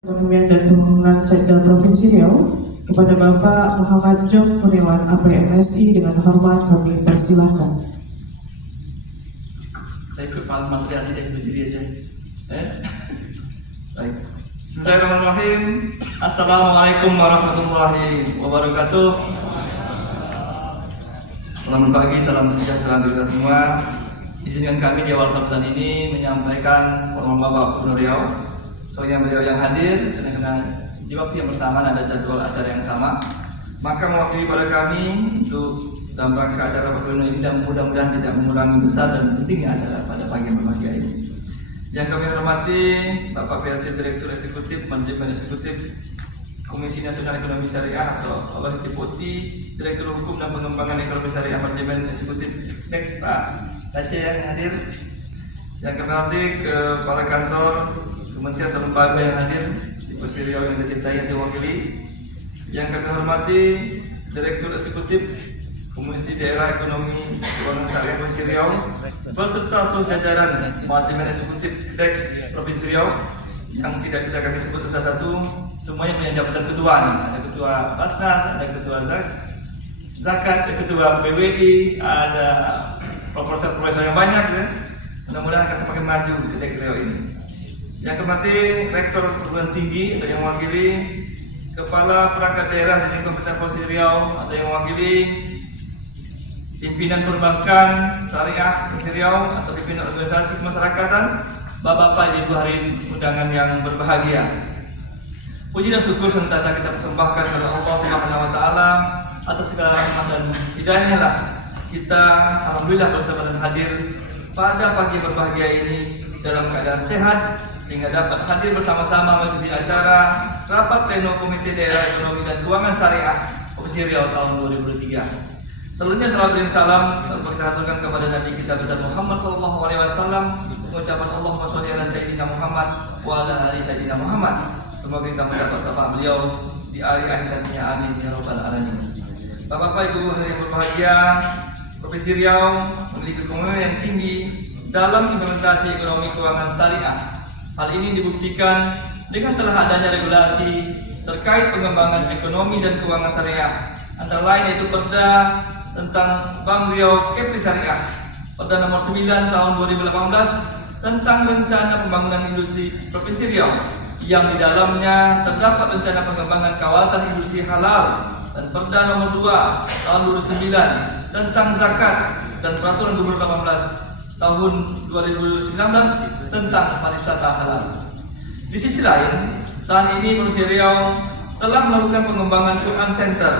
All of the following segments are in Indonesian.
Perekonomian dan Pembangunan Sekda Provinsi Riau kepada Bapak Muhammad Jom Kurniawan APMSI dengan hormat kami persilahkan. Saya ikut Pak Mas Riyadi deh, berdiri aja. Baik. Bismillahirrahmanirrahim. Assalamualaikum warahmatullahi wabarakatuh. Selamat pagi, salam sejahtera untuk kita semua. Izinkan kami di awal sambutan ini menyampaikan pengumuman Bapak Gubernur Riau. Soalnya beliau yang hadir, karena di waktu yang bersamaan ada jadwal acara yang sama, maka mewakili pada kami untuk dalam rangka acara Bapak Gubernur ini dan mudah-mudahan tidak mengurangi besar dan pentingnya acara pada pagi yang berbahagia ini. Yang kami hormati Bapak PLT Direktur Eksekutif Manajemen Eksekutif Komisi Nasional Ekonomi Syariah atau Bapak Deputi Direktur Hukum dan Pengembangan Ekonomi Syariah Manajemen Eksekutif NEK Pak Aceh yang hadir. Yang kami hormati kepala kantor Kementerian atau lembaga yang hadir di Provinsi Riau yang dicintai yang diwakili. Yang kami hormati Direktur Eksekutif Komisi Daerah Ekonomi Keuangan Syariah Provinsi Riau beserta seluruh jajaran Manajemen Eksekutif DEX Provinsi Riau yang tidak bisa kami sebut satu-satu, semuanya punya jabatan ketua nih. Ada ketua Basnas, ada ketua Zakat, ada ketua PWI, ada profesor-profesor yang banyak ya. Mudah-mudahan akan semakin maju ke Riau ini. Yang kemati Rektor Perguruan Tinggi atau yang mewakili Kepala Perangkat Daerah di Kabupaten Provinsi Riau atau yang mewakili Pimpinan Perbankan Syariah Provinsi Riau atau pimpinan organisasi kemasyarakatan, Bapak-bapak, Ibu hadirin undangan yang berbahagia. Puji dan syukur senantiasa kita persembahkan kepada Allah Subhanahu wa taala atas segala rahmat dan hidayahnya lah kita alhamdulillah berkesempatan hadir pada pagi berbahagia ini dalam keadaan sehat sehingga dapat hadir bersama-sama mengikuti acara rapat pleno Komite Daerah Ekonomi dan Keuangan Syariah Provinsi Riau tahun 2023. Selanjutnya salam dan salam kita haturkan kepada Nabi kita besar Muhammad SAW, mengucapkan Allahumma sholli ala sayyidina Muhammad wa ala ali sayyidina Muhammad. Semoga kita mendapat syafaat beliau di hari akhir nantinya, amin ya rabbal alamin. Bapak-bapak, Ibu hadirin yang berbahagia, Provinsi Riau memiliki komitmen yang tinggi dalam implementasi ekonomi keuangan syariah. Hal ini dibuktikan dengan telah adanya regulasi terkait pengembangan ekonomi dan keuangan syariah, antara lain yaitu Perda tentang Bank Riau Kepri Syariah, Perda nomor 9 tahun 2018 tentang rencana pembangunan industri Provinsi Riau, yang di dalamnya terdapat rencana pengembangan kawasan industri halal, dan Perda nomor 2 tahun 2009 tentang zakat, dan Peraturan Gubernur 18 tahun 2019 tentang pariwisata halal. Di sisi lain, saat ini Provinsi Riau telah melakukan pengembangan Quran Center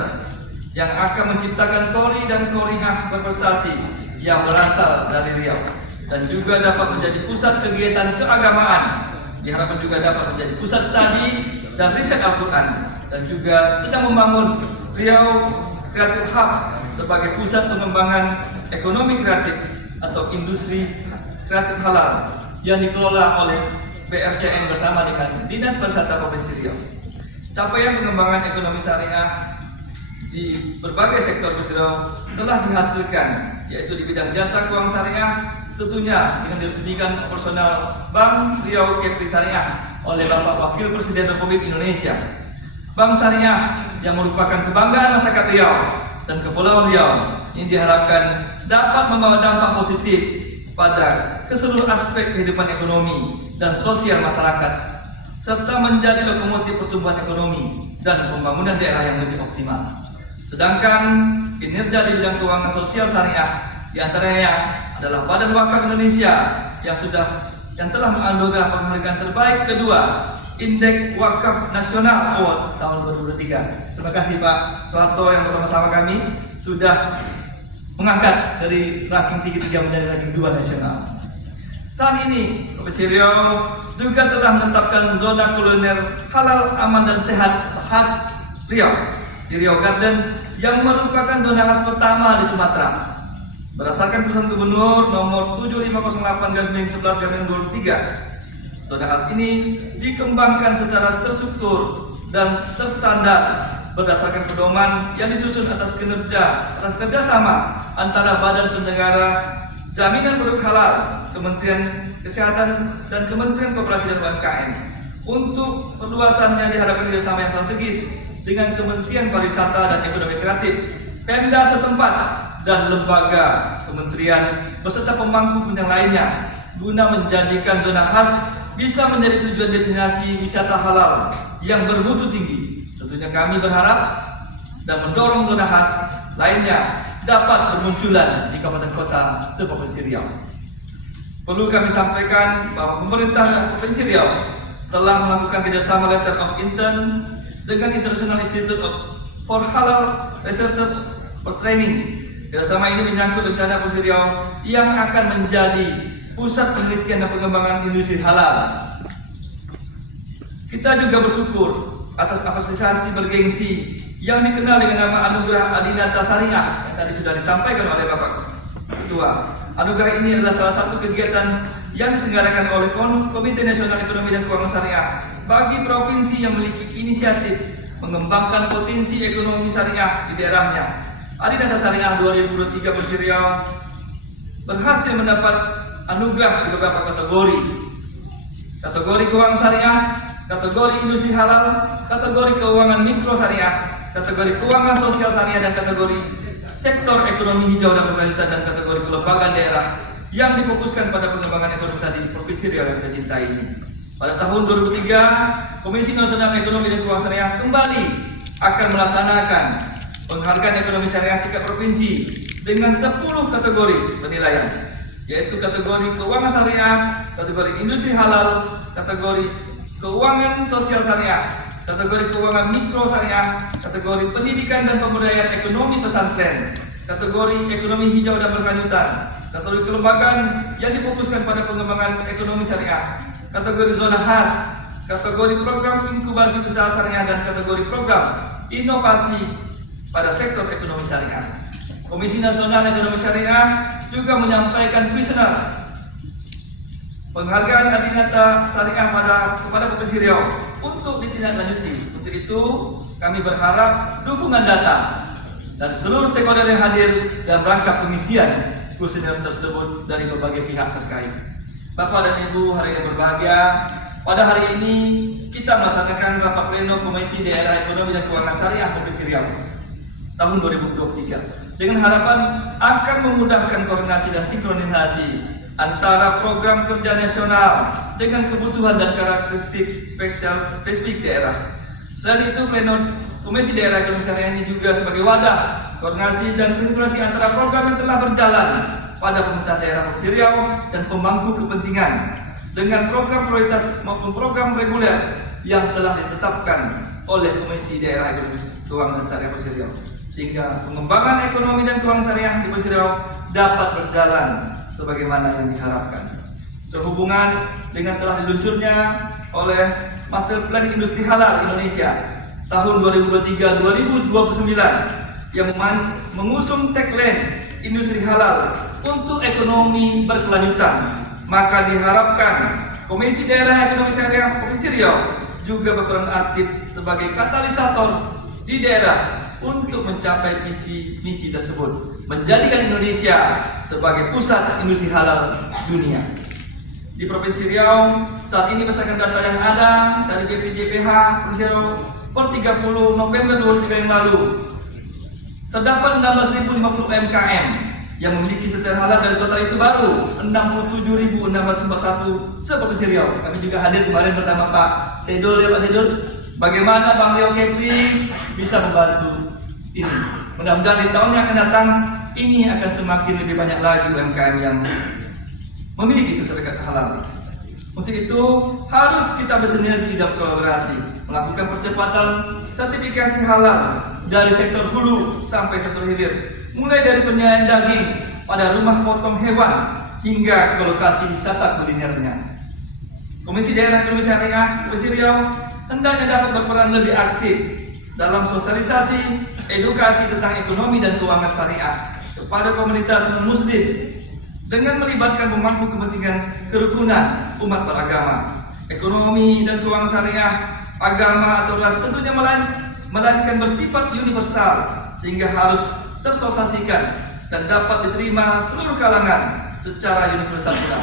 yang akan menciptakan qori dan qoriah berprestasi yang berasal dari Riau dan juga dapat menjadi pusat kegiatan keagamaan. Diharapkan juga dapat menjadi pusat studi dan riset Al-Quran, dan juga sedang membangun Riau Creative Hub sebagai pusat pengembangan ekonomi kreatif atau industri kreatif halal yang dikelola oleh BRCN bersama dengan Dinas Pariwisata Provinsi Riau. Capaian pengembangan ekonomi syariah di berbagai sektor Provinsi Riau telah dihasilkan, yaitu di bidang jasa keuangan syariah, tentunya dengan diresmikan operasional Bank Riau Kepri Syariah oleh Bapak Wakil Presiden Republik Indonesia. Bank Syariah yang merupakan kebanggaan masyarakat Riau dan Kepulauan Riau ini diharapkan dapat membawa dampak positif pada keseluruhan aspek kehidupan ekonomi dan sosial masyarakat, serta menjadi lokomotif pertumbuhan ekonomi dan pembangunan daerah yang lebih optimal. Sedangkan kinerja di bidang keuangan sosial syariah diantaranya adalah Badan Wakaf Indonesia yang telah menganugerah penghargaan terbaik kedua Indeks Wakaf Nasional Award tahun 2023. Terima kasih Pak Soeharto yang bersama-sama kami sudah mengangkat dari ranking 3 menjadi ranking 2 nasional. Saat ini Provinsi Riau juga telah menetapkan zona kuliner halal, aman dan sehat khas Riau di Riau Garden, yang merupakan zona khas pertama di Sumatera. Berdasarkan Keputusan Gubernur nomor 7508/11/2023, zona khas ini dikembangkan secara terstruktur dan terstandar berdasarkan pedoman yang disusun atas kerjasama antara Badan Penyelenggara Jaminan Produk Halal, Kementerian Kesehatan, dan Kementerian Koperasi dan UMKM. Untuk perluasannya diharapkan kerjasama yang strategis dengan Kementerian Pariwisata dan Ekonomi Kreatif, Pemda setempat, dan lembaga kementerian beserta pemangku kepentingan lainnya guna menjadikan zona khas bisa menjadi tujuan destinasi wisata halal yang bermutu tinggi. Tentunya kami berharap dan mendorong zona khas lainnya dapat bermunculan di kabupaten kota se-Provinsi Riau. Perlu kami sampaikan bahwa pemerintah Provinsi Riau telah melakukan kerjasama letter of intent dengan International Institute for Halal Research for Training. Kerjasama ini menyangkut rencana Provinsi Riau yang akan menjadi pusat penelitian dan pengembangan industri halal. Kita juga bersyukur atas apresiasi bergengsi yang dikenal dengan nama Anugerah Adinata Syariah yang tadi sudah disampaikan oleh Bapak Ketua. Anugerah ini adalah salah satu kegiatan yang diselenggarakan oleh Komite Nasional Ekonomi dan Keuangan Syariah bagi provinsi yang memiliki inisiatif mengembangkan potensi ekonomi syariah di daerahnya. Adinata Syariah 2023 Provinsi Riau berhasil mendapat anugerah di beberapa kategori. Kategori keuangan syariah, kategori industri halal, kategori keuangan mikro syariah, kategori keuangan sosial syariah, dan kategori sektor ekonomi hijau dan berkelanjutan, dan kategori kelembagaan daerah yang difokuskan pada pengembangan ekonomi syariah di Provinsi Riau yang kita cintai ini. Pada tahun 2003, Komisi Nasional Ekonomi dan Keuangan Syariah kembali akan melaksanakan penghargaan ekonomi syariah tingkat provinsi dengan 10 kategori penilaian, yaitu kategori keuangan syariah, kategori industri halal, kategori keuangan sosial syariah, kategori keuangan mikro syariah, kategori pendidikan dan pemberdayaan ekonomi pesantren, kategori ekonomi hijau dan berkelanjutan, kategori kelembagaan yang difokuskan pada pengembangan ekonomi syariah, kategori zona khas, kategori program inkubasi usaha syariah, dan kategori program inovasi pada sektor ekonomi syariah. Komisi Nasional Ekonomi Syariah juga menyampaikan kuesioner penghargaan Adinata Syariah kepada Provinsi Riau untuk ditindaklanjuti. Untuk itu, kami berharap dukungan data dari seluruh stakeholder yang hadir dalam rangka pengisian kuesioner tersebut dari berbagai pihak terkait. Bapak dan Ibu hari yang berbahagia, pada hari ini kita melaksanakan rapat pleno Komisi Daerah Ekonomi dan Keuangan Syariah Provinsi Riau tahun 2023 dengan harapan akan memudahkan koordinasi dan sinkronisasi antara program kerja nasional dengan kebutuhan dan karakteristik spesifik daerah. Selain itu, pleno Komisi Daerah Ekonomi Syariah ini juga sebagai wadah koordinasi dan sinkronisasi antara program yang telah berjalan pada pemerintah daerah Provinsi Riau dan pemangku kepentingan dengan program prioritas maupun program reguler yang telah ditetapkan oleh Komisi Daerah Ekonomi Keuangan Syariah Provinsi Riau, sehingga pengembangan ekonomi dan keuangan syariah di Provinsi Riau dapat berjalan sebagaimana yang diharapkan. Sehubungan dengan telah diluncurnya oleh Master Plan Industri Halal Indonesia tahun 2023-2029 yang mengusung tagline Industri Halal untuk ekonomi berkelanjutan, maka diharapkan Komisi Daerah Ekonomi Syariah Provinsi Riau juga berperan aktif sebagai katalisator di daerah untuk mencapai visi misi tersebut, menjadikan Indonesia sebagai pusat industri halal dunia. Di Provinsi Riau saat ini berdasarkan data yang ada dari BPJPH Provinsi Riau per 30 November 2023 yang lalu, terdapat 16.050 UMKM yang memiliki sertifikat halal, dari total itu baru 67.641 se-Provinsi Riau. Kami juga hadir kemarin bersama Pak Sedul, ya Pak Sedul, bagaimana Bang Riau Kepri bisa membantu ini. Mudah-mudahan di tahun yang akan datang ini akan semakin lebih banyak lagi UMKM yang memiliki sertifikat halal. Untuk itu harus kita bersinergi dan kolaborasi melakukan percepatan sertifikasi halal dari sektor hulu sampai sektor hilir, mulai dari penilaian daging pada rumah potong hewan hingga ke lokasi wisata kulinernya. Komisi Daerah Ekonomi Syariah Provinsi Riau hendaknya dapat berperan lebih aktif dalam sosialisasi edukasi tentang ekonomi dan keuangan syariah kepada komunitas non-muslim dengan melibatkan pemangku kepentingan kerukunan umat beragama. Ekonomi dan keuangan syariah, agama atau ras tentunya melainkan bersifat universal sehingga harus tersosialisasikan dan dapat diterima seluruh kalangan secara universal pula.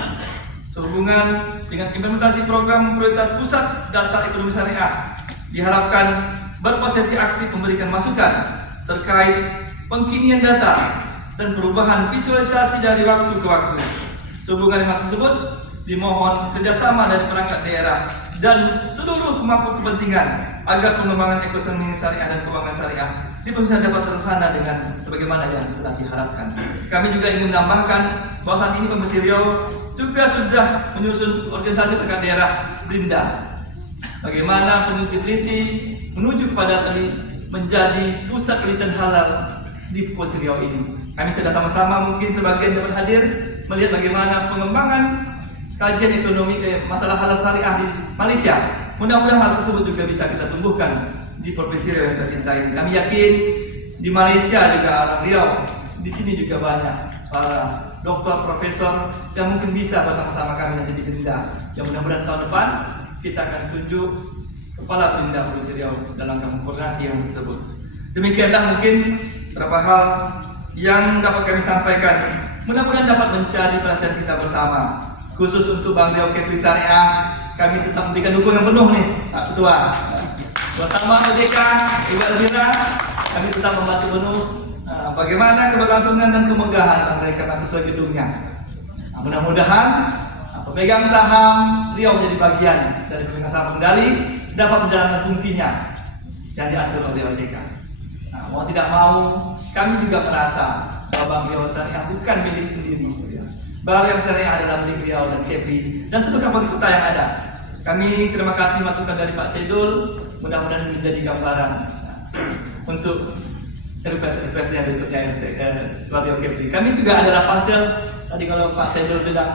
Sehubungan dengan implementasi program prioritas pusat data ekonomi syariah, diharapkan berpositif aktif memberikan masukan terkait pengkinian data dan perubahan visualisasi dari waktu ke waktu. Sehubungan dengan hal tersebut, dimohon kerjasama dari perangkat daerah dan seluruh pemangku kepentingan agar pengembangan ekonomi syariah dan keuangan syariah di Indonesia dapat terlaksana dengan sebagaimana yang telah diharapkan. Kami juga ingin menambahkan bahwa saat ini Provinsi Riau juga sudah menyusun organisasi perangkat daerah Brinda. Bagaimana peneliti-peneliti menuju kepada tadi menjadi pusat penelitian halal di Provinsi Riau ini. Kami sudah sama-sama mungkin sebagian dapat hadir melihat bagaimana pengembangan kajian ekonomi masalah halal syariah di Malaysia. Mudah-mudahan hal tersebut juga bisa kita tumbuhkan di Provinsi Riau yang tercinta ini. Kami yakin di Malaysia juga orang Riau, di sini juga banyak para doktor, profesor yang mungkin bisa bersama-sama kami nanti di Brinda. Yang mudah-mudahan tahun depan kita akan tunjuk kepala Brinda Provinsi Riau dalam koordinasi yang tersebut. Demikianlah mungkin beberapa hal yang dapat kami sampaikan. Mudah-mudahan dapat mencari perhatian kita bersama. Khusus untuk Bank Riau Kepri Syariah, kami tetap memberikan dukungan penuh nih, Pak Ketua. Bersama OJK, Ibu Elvira, kami tetap membantu penuh bagaimana keberlangsungan dan kemegahan mereka sesuai gedungnya. Mudah-mudahan pemegang saham Riau menjadi bagian dari pemegang saham Kendali dapat menjalankan fungsinya yang diatur oleh OJK. Mau tidak mau, kami juga merasa bahwa Bank Riau Syariah bukan milik sendiri. Bank Riau Syariah adalah milik Riau dan Kepri dan seluruh kabupaten kota yang ada. Kami terima kasih masukan dari Pak Sedul. Mudah-mudahan menjadi gambaran untuk request yang berikutnya Radio Kepri. Kami juga adalah pansel. Tadi kalau Pak Sedul bilang,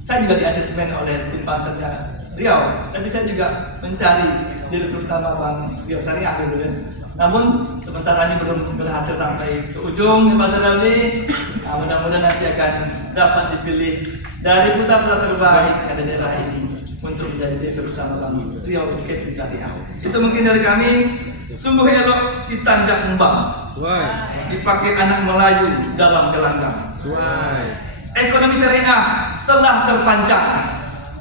saya juga diasesmen oleh tim panselnya Riau. Tapi saya juga mencari direktur utama Bank Riau Syariah. Namun sementara ini belum berhasil sampai ke ujung Pak Sedul. Mudah-mudahan nanti akan dapat dipilih dari putra-putra terbaik yang ada di daerah ini untuk menjadi direktur utama Bank Riau Kepri Syariah. Itu mungkin dari kami. Sungguh elok citanjak kembang dipakai anak Melayu dalam gelanggang. Ekonomi syariah telah terpancang,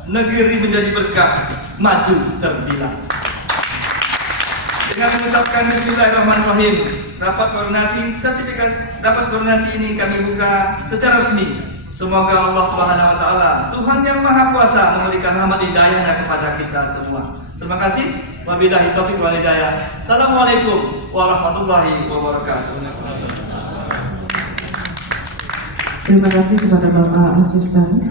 negeri menjadi berkah, maju terbilang. Dengan mengucapkan Bismillahirrahmanirrahim, rapat koordinasi ini kami buka secara resmi. Semoga Allah Subhanahu wa taala, Tuhan yang Maha Kuasa, memberikan rahmat hidayahnya kepada kita semua. Terima kasih. Wabillahi taufiq wal hidayah. Assalamualaikum warahmatullahi wabarakatuh. Terima kasih kepada Bapak Asisten